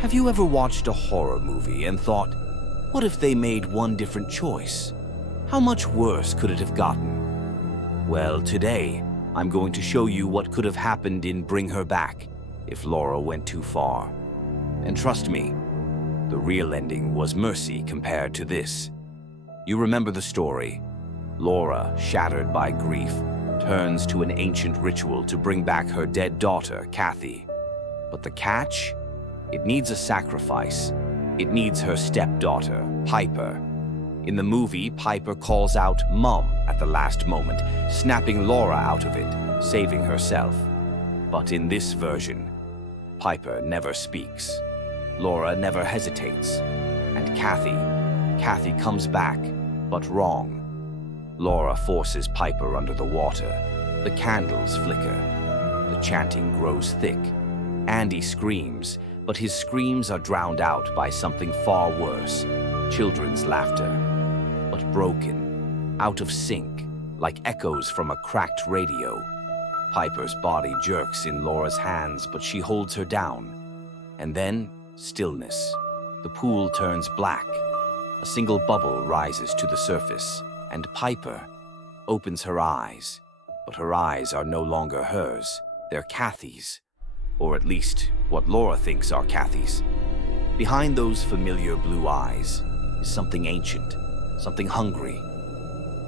Have you ever watched a horror movie and thought, what if they made one different choice? How much worse could it have gotten? Well, today, I'm going to show you what could have happened in Bring Her Back if Laura went too far. And trust me, the real ending was mercy compared to this. You remember the story. Laura, shattered by grief, turns to an ancient ritual to bring back her dead daughter, Cathys. But the catch? It needs a sacrifice. It needs her stepdaughter, Piper. In the movie, Piper calls out Mom at the last moment, snapping Laura out of it, saving herself. But in this version, Piper never speaks. Laura never hesitates. And Cathys comes back, but wrong. Laura forces Piper under the water. The candles flicker. The chanting grows thick. Andy screams, but his screams are drowned out by something far worse, children's laughter. But broken, out of sync, like echoes from a cracked radio. Piper's body jerks in Laura's hands, but she holds her down. And then, stillness. The pool turns black. A single bubble rises to the surface, and Piper opens her eyes. But her eyes are no longer hers, they're Cathys'. Or at least, what Laura thinks are Cathys'. Behind those familiar blue eyes is something ancient, something hungry.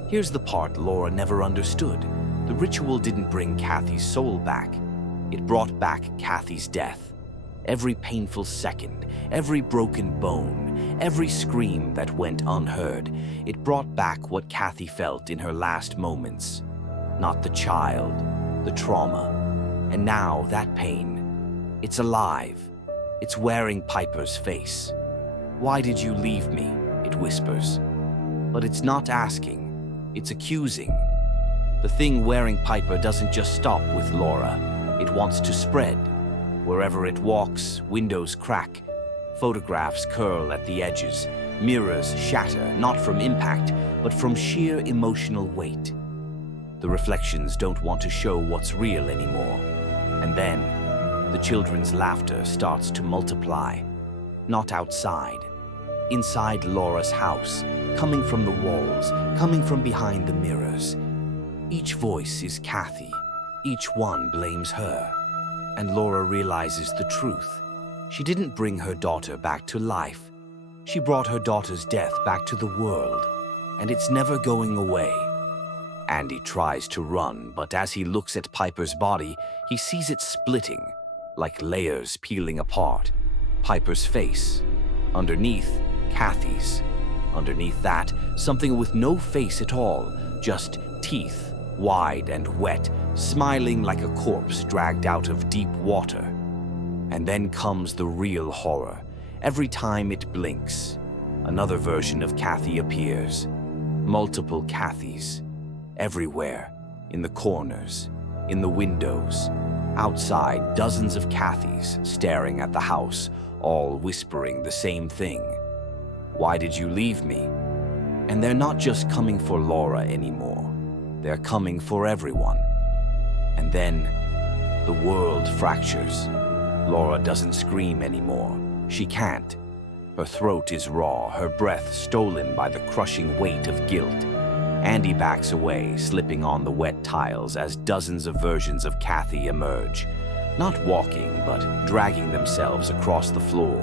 Here's the part Laura never understood. The ritual didn't bring Cathys' soul back. It brought back Cathys' death. Every painful second, every broken bone, every scream that went unheard, it brought back what Cathys felt in her last moments. Not the child, the trauma. And now that pain, it's alive. It's wearing Piper's face. Why did you leave me? It whispers. But it's not asking, it's accusing. The thing wearing Piper doesn't just stop with Laura. It wants to spread. Wherever it walks, windows crack. Photographs curl at the edges. Mirrors shatter, not from impact, but from sheer emotional weight. The reflections don't want to show what's real anymore. And then, the children's laughter starts to multiply. Not outside. Inside Laura's house, coming from the walls, coming from behind the mirrors. Each voice is Cathys. Each one blames her. And Laura realizes the truth. She didn't bring her daughter back to life. She brought her daughter's death back to the world. And it's never going away. Andy tries to run, but as he looks at Piper's body, he sees it splitting, like layers peeling apart. Piper's face. Underneath, Cathys'. Underneath that, something with no face at all, just teeth, wide and wet, smiling like a corpse dragged out of deep water. And then comes the real horror. Every time it blinks, another version of Cathys appears. Multiple Cathys'. Everywhere. In the corners. In the windows. Outside, dozens of Cathys' staring at the house, all whispering the same thing. Why did you leave me? And they're not just coming for Laura anymore. They're coming for everyone. And then, the world fractures. Laura doesn't scream anymore. She can't. Her throat is raw, her breath stolen by the crushing weight of guilt. Andy backs away, slipping on the wet tiles as dozens of versions of Cathys emerge. Not walking, but dragging themselves across the floor.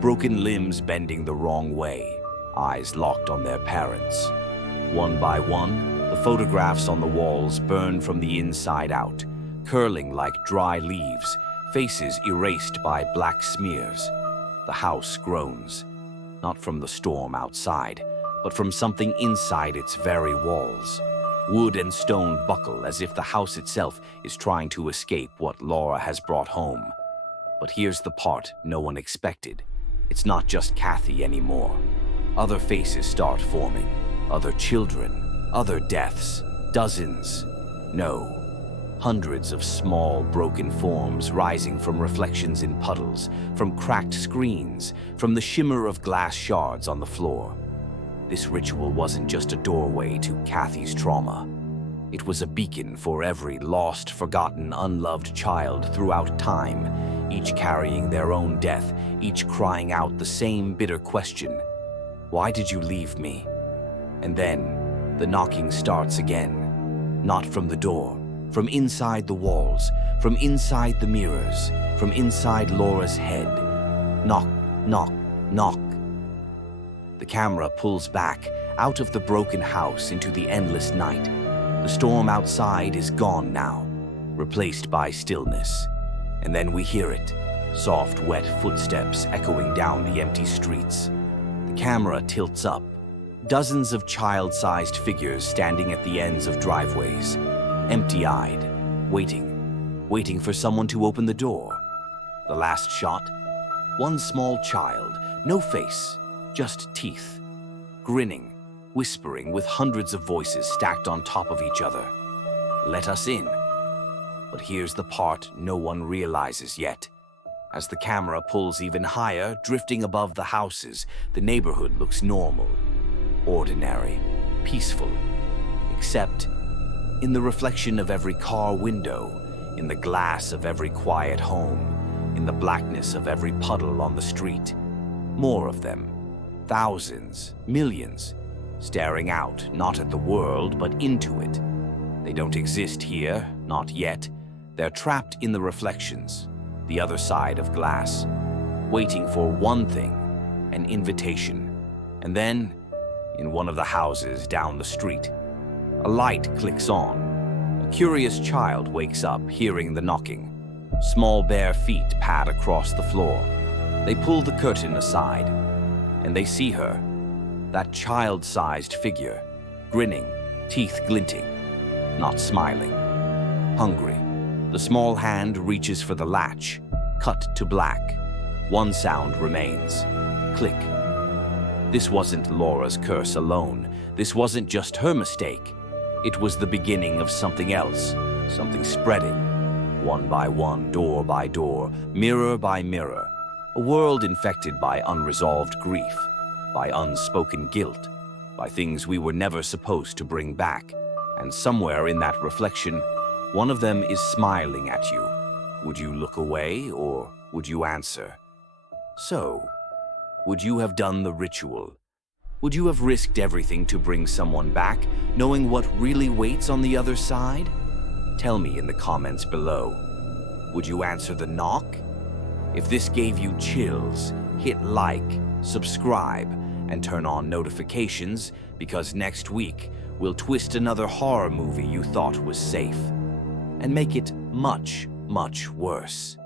Broken limbs bending the wrong way, eyes locked on their parents. One by one, the photographs on the walls burn from the inside out, curling like dry leaves, faces erased by black smears. The house groans, not from the storm outside, but from something inside its very walls. Wood and stone buckle as if the house itself is trying to escape what Laura has brought home. But here's the part no one expected. It's not just Cathys anymore. Other faces start forming. Other children. Other deaths. Dozens. No. Hundreds of small, broken forms rising from reflections in puddles, from cracked screens, from the shimmer of glass shards on the floor. This ritual wasn't just a doorway to Cathys' trauma. It was a beacon for every lost, forgotten, unloved child throughout time, each carrying their own death, each crying out the same bitter question: why did you leave me? And then the knocking starts again, not from the door, from inside the walls, from inside the mirrors, from inside Laura's head. Knock, knock, knock. The camera pulls back out of the broken house into the endless night. The storm outside is gone now, replaced by stillness. And then we hear it, soft, wet footsteps echoing down the empty streets. The camera tilts up. Dozens of child-sized figures standing at the ends of driveways, empty-eyed, waiting for someone to open the door. The last shot, one small child, no face, just teeth, grinning, whispering with hundreds of voices stacked on top of each other. Let us in. But here's the part no one realizes yet. As the camera pulls even higher, drifting above the houses, the neighborhood looks normal, ordinary, peaceful, except in the reflection of every car window, in the glass of every quiet home, in the blackness of every puddle on the street. More of them, thousands, millions, staring out, not at the world, but into it. They don't exist here, not yet. They're trapped in the reflections, the other side of glass, waiting for one thing, an invitation. And then, in one of the houses down the street, a light clicks on. A curious child wakes up, hearing the knocking. Small bare feet pad across the floor. They pull the curtain aside, and they see her, that child-sized figure, grinning, teeth glinting, not smiling, hungry. The small hand reaches for the latch, cut to black. One sound remains, click. This wasn't Laura's curse alone. This wasn't just her mistake. It was the beginning of something else, something spreading, one by one, door by door, mirror by mirror. A world infected by unresolved grief, by unspoken guilt, by things we were never supposed to bring back. And somewhere in that reflection, one of them is smiling at you. Would you look away, or would you answer? So, would you have done the ritual? Would you have risked everything to bring someone back, knowing what really waits on the other side? Tell me in the comments below. Would you answer the knock? If this gave you chills, hit like, subscribe, and turn on notifications, because next week we'll twist another horror movie you thought was safe and make it much, much worse.